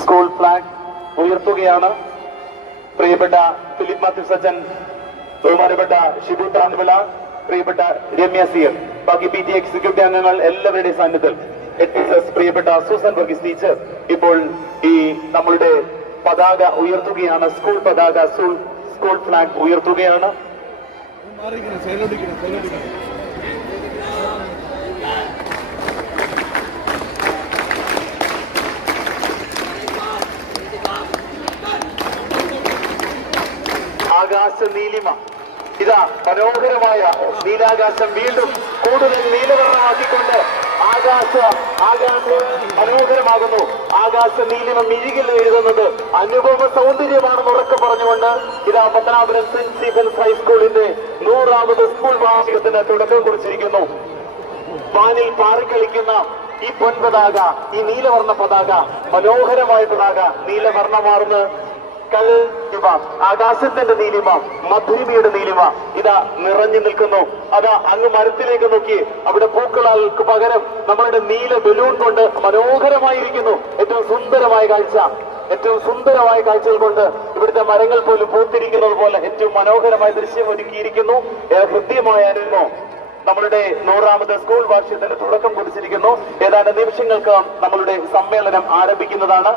School flag ഉയർത്തുകയാണ്. പ്രിയപ്പെട്ട Philip Mathew സച്ചൻ, ബഹുമാനപ്പെട്ട ഷിബു താൻവിള, പ്രിയപ്പെട്ട രമ്യ സിയർ, ബാക്കി PTA എക്സിക്യൂട്ടീവ് അംഗങ്ങൾ എല്ലാവരുടെയും സാന്നിധ്യത്തിൽ പ്രിയപ്പെട്ട സൂസൻ വർഗീസ് ടീച്ചർ ഇപ്പോൾ ഈ നമ്മളുടെ പതാക ഉയർത്തുകയാണ്. സ്കൂൾ പതാക, സ്കൂൾ ഫ്ലാഗ് ഉയർത്തുകയാണ്. ആകാശ നീലിമ, ഇതാ മനോഹരമായ നീലാകാശം വീണ്ടും കൂടുതൽ നീലവർണ്ണമാക്കിക്കൊണ്ട് ആകാശം മനോഹരമാകുന്നു. ആകാശ നീലിമ മിഴികിൽ എഴുതുന്നത് അനുപമ സൗന്ദര്യമാണെന്ന് ഉറക്കെ പറഞ്ഞുകൊണ്ട് ഇതാ പത്തനാപുരം സെന്റ് സ്റ്റീഫൻസ് ഹൈസ്കൂളിന്റെ 100ാമത് സ്കൂൾ വാർഷികത്തിന് തുടക്കം കുറിച്ചിരിക്കുന്നു. വാനിൽ പാറിക്കളിക്കുന്ന ഈ പൊൻപതാക, ഈ നീലവർണ്ണ പതാക, മനോഹരമായ പതാക, നീലവർണ്ണമാർന്ന് ആകാശത്തിന്റെ നീലിമ, മധുരിമയുടെ നീലിമ ഇതാ നിറഞ്ഞു നിൽക്കുന്നു. അതാ അങ്ങ് മരത്തിലേക്ക് നോക്കി, അവിടെ പൂക്കൾക്ക് പകരം നമ്മളുടെ നീല ബലൂൺ കൊണ്ട് മനോഹരമായിരിക്കുന്നു. ഏറ്റവും സുന്ദരമായ കാഴ്ച, ഏറ്റവും സുന്ദരമായ കാഴ്ചകൾ കൊണ്ട് ഇവിടുത്തെ മരങ്ങൾ പോലും പൂത്തിരിക്കുന്നത് പോലെ ഏറ്റവും മനോഹരമായ ദൃശ്യം ഒരുക്കിയിരിക്കുന്നു. ഹൃദ്യമായ അനുഭവം നമ്മളുടെ 100ാമത് സ്കൂൾ വാർഷികത്തിന് തുടക്കം കുറിച്ചിരിക്കുന്നു. ഏതാനും നിമിഷങ്ങൾക്ക് നമ്മളുടെ സമ്മേളനം ആരംഭിക്കുന്നതാണ്.